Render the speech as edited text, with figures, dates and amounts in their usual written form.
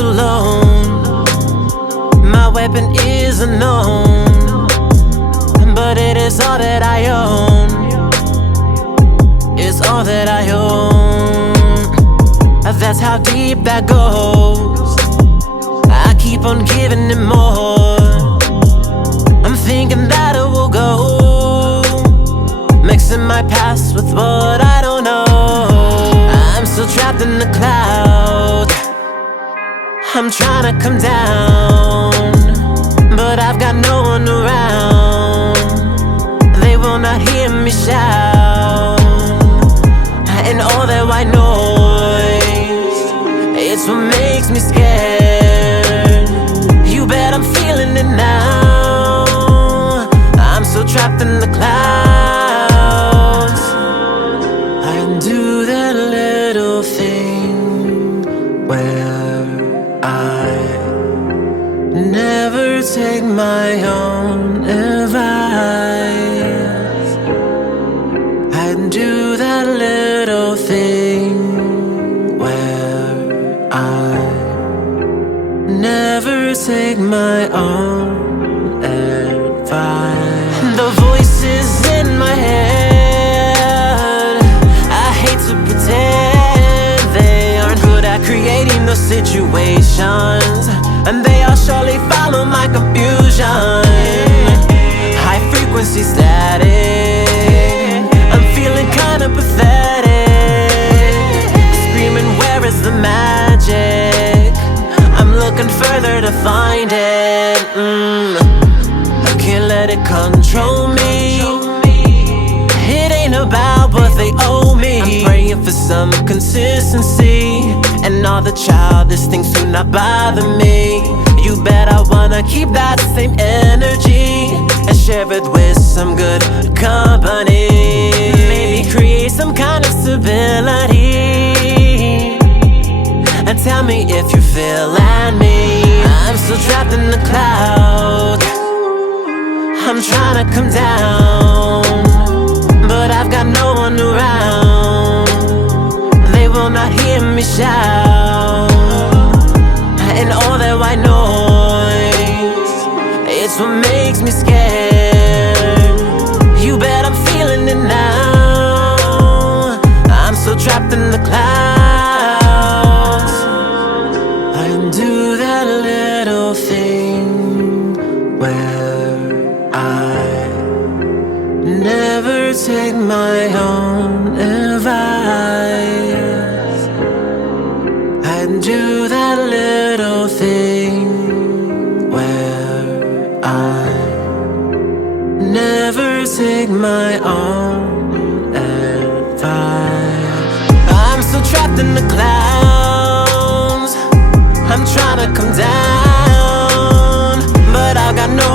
alone. My weapon is unknown, but it is all that I own. It's all that I own. That's how deep that goes. I keep on giving it more. I'm thinking that it will go, mixing my past with what I don't know. I'm still trapped in the clouds. I'm trying to come down, but I've got no one around. They will not hear me shout. And all that white noise, it's what makes me scared. You bet I'm feeling it now. I'm so trapped in the clouds. I do that little thing where I never take my own advice. I do that little thing where I never take my own advice. The voices in my head, I hate to pretend they aren't good at creating those situations, and they all surely follow my confusion. High frequency static, I'm feeling kinda pathetic, screaming where is the magic? I'm looking further to find it. I can't let it control me. It ain't about what they owe me. I'm praying for some consistency, and all the childish things do not bother me. You bet I wanna keep that same energy and share it with some good company. Maybe create some kind of stability. And tell me if you feelin' me. I'm still trapped in the clouds. I'm trying to come down, but I've got no one around. They will not hear me shout. And all that white noise, it's what makes me scared. You bet I'm feeling it now. I'm so trapped in the clouds. I do that little thing where I never take my own advice. I do that little thing where I never take my own advice. I'm still trapped in the clouds. I'm trying to come down, but I've got no